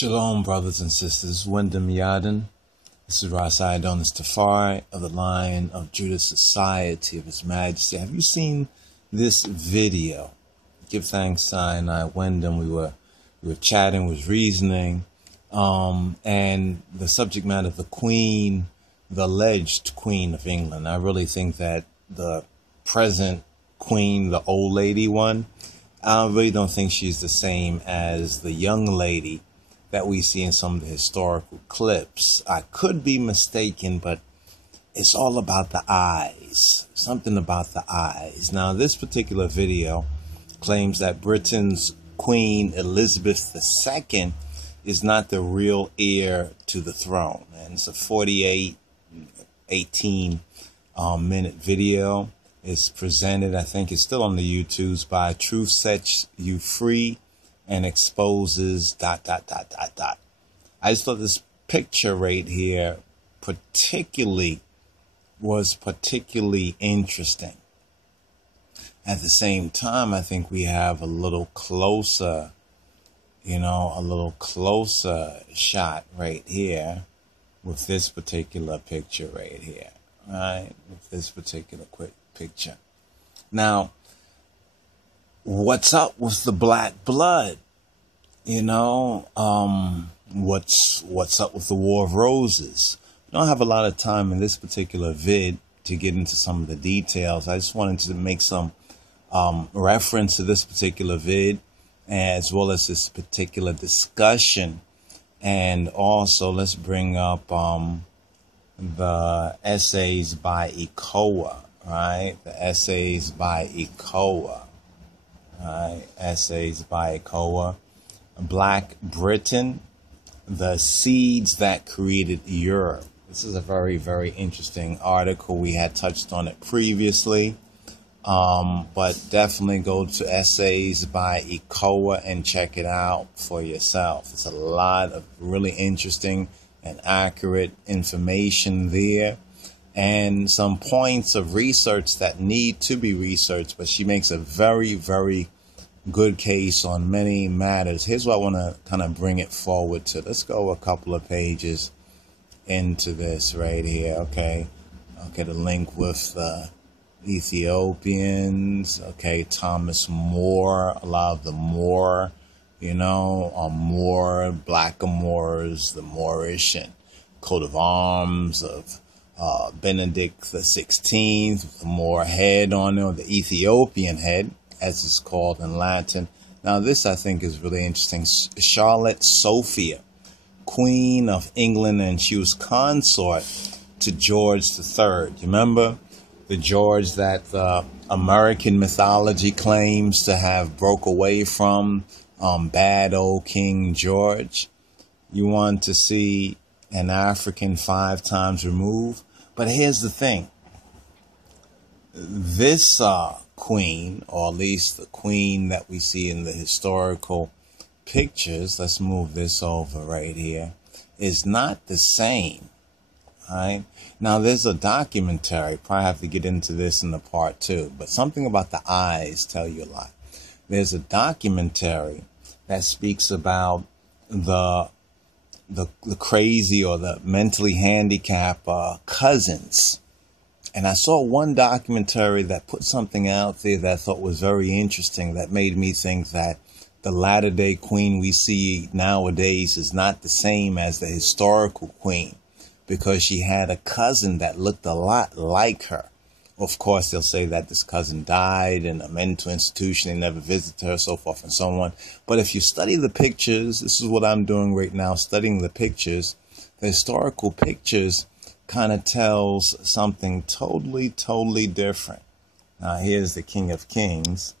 Shalom, brothers and sisters. Wyndham Yadin. This is Ras Adonis Tafari of the Lion of Judah Society of His Majesty. Have you seen this video? Give thanks, Sinai, Wyndham. We were chatting, was reasoning, and the subject matter of the Queen, the alleged Queen of England. I really think that the present Queen, the old lady one, I really don't think she's the same as the young lady that we see in some of the historical clips. I could be mistaken, but it's all about the eyes. Something about the eyes. Now, this particular video claims that Britain's Queen Elizabeth II is not the real heir to the throne. And it's a 18 minute video. It's presented, I think it's still on the YouTubes, by Truth Sets You Free and exposes ... I just thought this picture right here was particularly interesting. At the same time, I think we have a little closer shot right here with this particular picture right here. Right, with this particular quick picture. Now, what's up with the black blood? What's up with the War of Roses? I don't have a lot of time in this particular vid to get into some of the details. I just wanted to make some reference to this particular vid, as well as this particular discussion. And also, let's bring up the essays by Ecoa, right? The essays by Ecoa, right? Essays by Ecoa. Black Britain, the seeds that created Europe. This is a very, very interesting article. We had touched on it previously, but definitely go to essays by Ecoa and check it out for yourself. It's a lot of really interesting and accurate information there, and some points of research that need to be researched, but she makes a very, very good case on many matters. Here's what I want to kind of bring it forward to. Let's go a couple of pages into this right here. Okay, the link with the Ethiopians. Okay, Thomas More, a lot of the More, Moor, Blackamoors, the Moorish, and coat of arms of Benedict XVI, with the Moor head on it, or the Ethiopian head, as it's called in Latin. Now, this I think is really interesting. Charlotte Sophia, Queen of England, and she was consort to George III. You remember the George that the American mythology claims to have broke away from? Bad old King George. You want to see an African 5 times removed? But here's the thing. This queen, or at least the queen that we see in the historical pictures, let's move this over right here, is not the same. Right? Now, there's a documentary. Probably have to get into this in the part 2, but something about the eyes tell you a lot. There's a documentary that speaks about the crazy or the mentally handicapped cousins. And I saw one documentary that put something out there that I thought was very interesting, that made me think that the latter-day queen we see nowadays is not the same as the historical queen, because she had a cousin that looked a lot like her. Of course, they'll say that this cousin died in a mental institution, they never visited her, so forth and so on. But if you study the pictures, this is what I'm doing right now, studying the pictures, the historical pictures kind of tells something totally different. Now, here's the King of Kings.